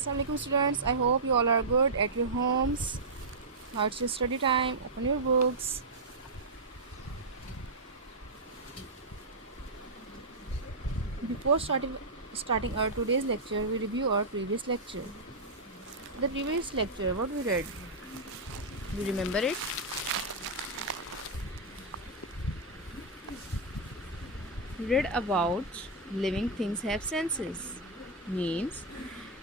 Assalamualaikum students, I hope you all are good at your homes. Now it's your study time. Open your books. Before starting our today's lecture, we review our previous lecture. The previous lecture, what we read? Do you remember it? We read about living things have senses. Means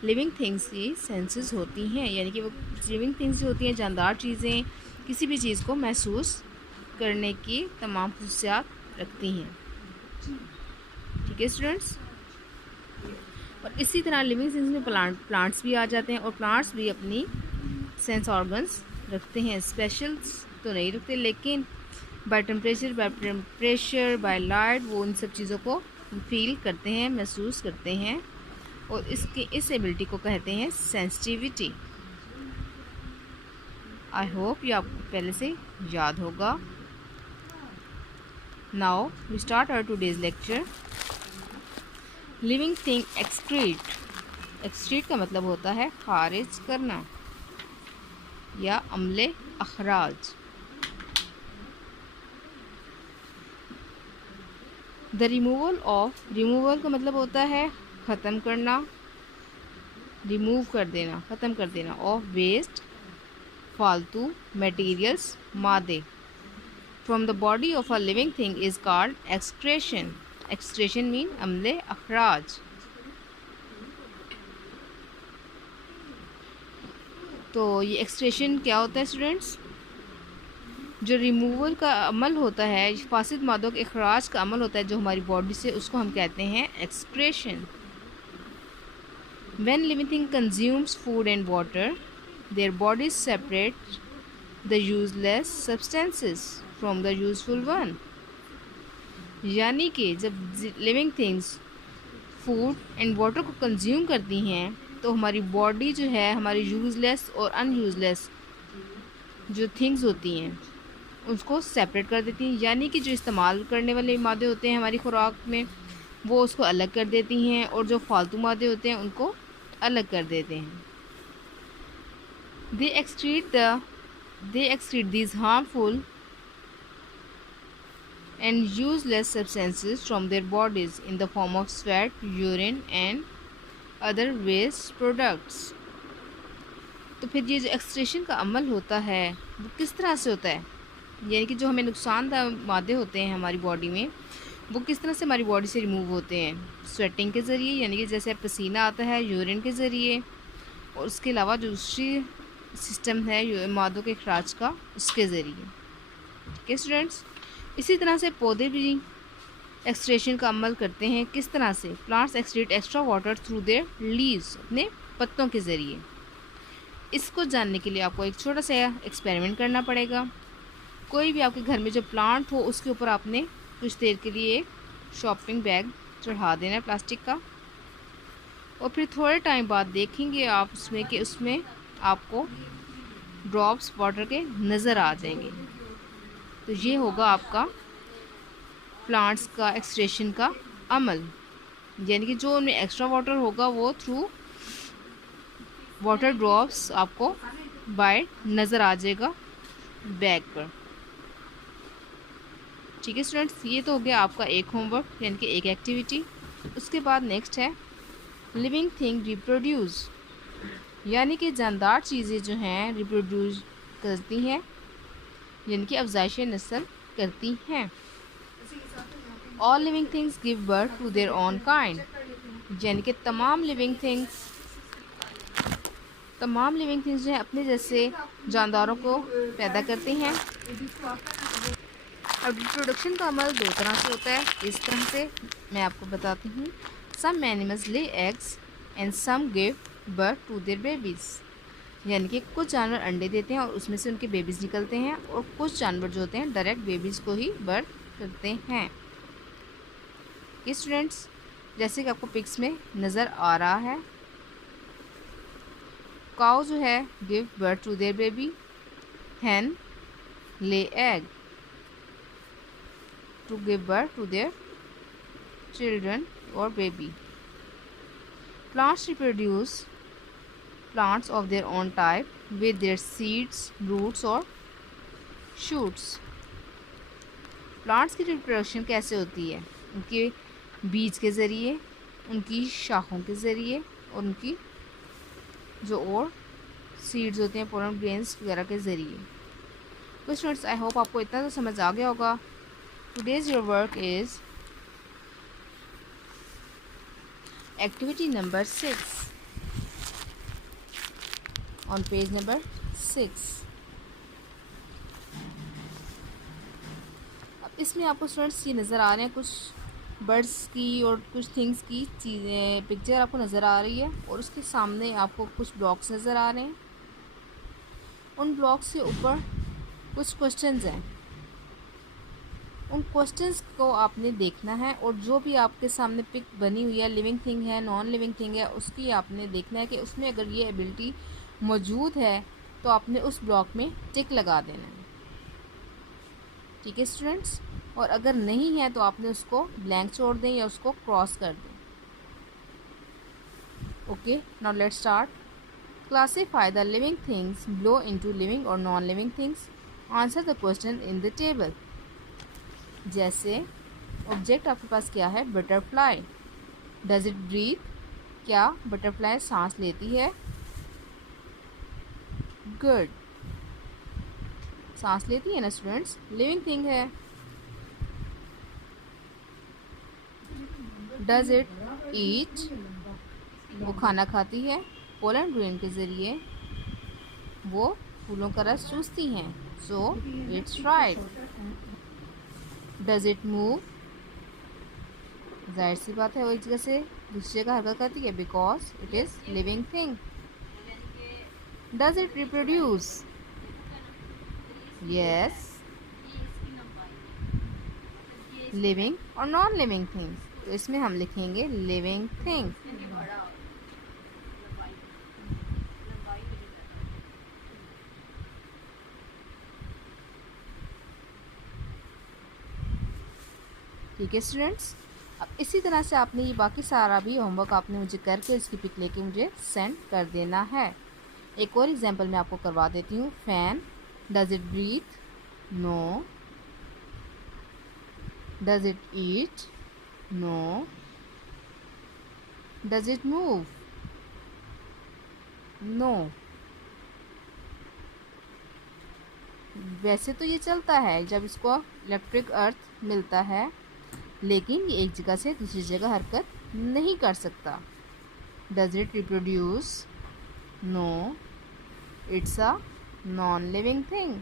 living things की senses होती हैं, यानी कि वो living things जो होती हैं, जानदार चीज़ें किसी भी चीज़ को महसूस करने की तमाम खसूसियात रखती हैं। ठीक है स्टूडेंट्स, और इसी तरह लिविंग थिंग्स में प्लांट्स भी आ जाते हैं, और प्लांट्स भी अपनी सेंस ऑर्गन्स रखते हैं। स्पेशल तो नहीं रखते, लेकिन बाय टेम्परेचर, बाय लाइट वो इन सब चीज़ों को फील करते हैं, महसूस करते हैं, और इस एबिलिटी को कहते हैं सेंसिटिविटी। आई होप ये आपको पहले से याद होगा। Now we start our today's lecture. Living thing excrete. Excrete का मतलब होता है खारिज करना या अम्ले अखराज। द रिमूवल का मतलब होता है ख़त्म करना, रिमूव कर देना, ख़त्म कर देना, ऑफ वेस्ट फालतू materials made from the body of a living thing is called excretion. Excretion mean अम्ले अखराज। तो ये एक्सक्रेशन क्या होता है स्टूडेंट्स? जो रिमूवल का अमल होता है, फासिद मादों के अखराज का अमल होता है जो हमारी बॉडी से, उसको हम कहते हैं excretion. When living thing consumes food and water, their bodies separate the useless substances from the useful one. यानी कि जब living things food and water को कंज्यूम करती हैं तो हमारी बॉडी जो है हमारी यूज़लेस और अनयूज़लेस जो थिंग्स होती हैं उसको सेपरेट कर देती हैं, यानी कि जो इस्तेमाल करने वाले मादे होते हैं हमारी खुराक में वो उसको अलग कर देती हैं, और जो फालतू मादे होते हैं उनको अलग कर देते हैं। They excrete these harmful and useless substances from their bodies in the form of sweat, urine and other waste products. तो फिर ये जो एक्सक्रीशन का अमल होता है वो किस तरह से होता है, यानी कि जो हमें नुकसानदायक मादे होते हैं हमारी बॉडी में वो किस तरह से हमारी बॉडी से रिमूव होते हैं? स्वेटिंग के ज़रिए, यानी कि जैसे पसीना आता है, यूरिन के ज़रिए, और उसके अलावा जो दूसरी सिस्टम है मादों के अखराज का, उसके ज़रिए। ठीक है स्टूडेंट्स, इसी तरह से पौधे भी एक्सक्रीशन का अमल करते हैं। किस तरह से? Plants excrete extra water through their leaves, अपने पत्तों के ज़रिए। इसको जानने के लिए आपको एक छोटा सा एक्सपेरिमेंट करना पड़ेगा। कोई भी आपके घर में जो प्लांट हो उसके ऊपर आपने कुछ देर के लिए एक शॉपिंग बैग चढ़ा देना है प्लास्टिक का, और फिर थोड़े टाइम बाद देखेंगे आप उसमें आपको ड्रॉप्स वाटर के नज़र आ जाएंगे। तो ये होगा आपका प्लांट्स का एक्सक्रीशन का अमल, यानी कि जो उनमें एक्स्ट्रा वाटर होगा वो थ्रू वाटर ड्रॉप्स आपको बाय नज़र आ जाएगा बैग पर। ठीक है स्टूडेंट्स, ये तो हो गया आपका एक होमवर्क, यानी कि एक एक्टिविटी। उसके बाद नेक्स्ट है लिविंग थिंग रिप्रोड्यूस, यानी कि जानदार चीज़ें जो हैं रिप्रोड्यूस करती हैं, यानी कि अफजाइश नस्ल करती हैं। All living things give birth to their own kind, यानी कि तमाम लिविंग थिंग्स जो हैं अपने जैसे जानदारों को पैदा करती हैं। अब रिप्रोडक्शन का अमल दो तरह से होता है। इस तरह से मैं आपको बताती हूँ। Some animals lay eggs and some give birth to their babies, यानी कि कुछ जानवर अंडे देते हैं और उसमें से उनके बेबीज़ निकलते हैं, और कुछ जानवर जो होते हैं डायरेक्ट बेबीज़ को ही बर्थ करते हैं। ये स्टूडेंट्स, जैसे कि आपको पिक्स में नज़र आ रहा है, काउ जो है give birth to their baby, hen lay egg to give birth to their children or baby. Plants reproduce plants of their own type with their seeds, roots or shoots. Plants की reproduction कैसे होती है? उनके बीज के ज़रिए, उनकी शाखों के ज़रिए और उनकी जो और सीड्स होते हैं, पोलन ग्रेन्स वगैरह के ज़रिए। तो स्टूडेंट्स, आई होप आपको इतना तो समझ आ गया होगा। Today's your work is activity number 6 on page number 6। अब इसमें आपको स्टूडेंट्स ये नज़र आ रहे हैं कुछ बर्ड्स की और कुछ थिंग्स की चीज़ें, पिक्चर आपको नज़र आ रही है और उसके सामने आपको कुछ ब्लॉक्स नज़र आ रहे हैं। उन ब्लॉक्स के ऊपर कुछ क्वेश्चंस हैं। उन क्वेश्चंस को आपने देखना है और जो भी आपके सामने पिक बनी हुई है, लिविंग थिंग है, नॉन लिविंग थिंग है, उसकी आपने देखना है कि उसमें अगर ये एबिलिटी मौजूद है तो आपने उस ब्लॉक में टिक लगा देना है। ठीक है स्टूडेंट्स? और अगर नहीं है तो आपने उसको ब्लैंक छोड़ दें या उसको क्रॉस कर दें। Okay, now let's start. Classify the living things below into living और non living things. Answer the question in the table. जैसे ऑब्जेक्ट आपके पास क्या है? बटरफ्लाई। Does it breathe? क्या बटरफ्लाई सांस लेती है? गुड, सांस लेती है ना स्टूडेंट्स, लिविंग थिंग है। Does it eat? वो खाना खाती है। पोलन ग्रेन के ज़रिए वो फूलों का रस चूसती हैं, so it's right. Does it move? जाहिर सी बात है वो एक जगह से दूसरी जगह हरकत करती है, because it is living thing. Does it reproduce? Yes. Living और नॉन लिविंग थिंग्स, तो इसमें हम लिखेंगे लिविंग थिंग। ठीक है स्टूडेंट्स, अब इसी तरह से आपने ये बाकी सारा भी होमवर्क आपने मुझे करके इसकी पिक लेके मुझे सेंड कर देना है। एक और एग्जांपल मैं आपको करवा देती हूँ। Fan, does it breathe? No. Does it eat? No. Does it move? No. वैसे तो ये चलता है जब इसको इलेक्ट्रिक अर्थ मिलता है, लेकिन ये एक जगह से दूसरी जगह हरकत नहीं कर सकता। Does it reproduce? No, it's a non living thing.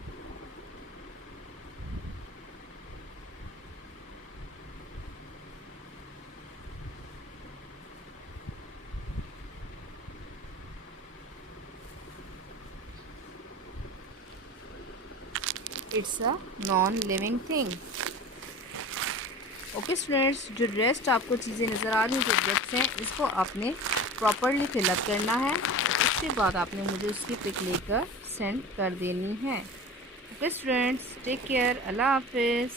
It's a non living thing. Okay students, जो रेस्ट आपको चीज़ें नज़र आ रही हैं, जो ऑब्जेक्ट्स हैं, इसको आपने प्रॉपरली फिलअप करना है। उसके बाद आपने मुझे उसकी पिक लेकर सेंड कर देनी है। ओके स्टूडेंट्स, टेक केयर, अल्लाह हाफिज़।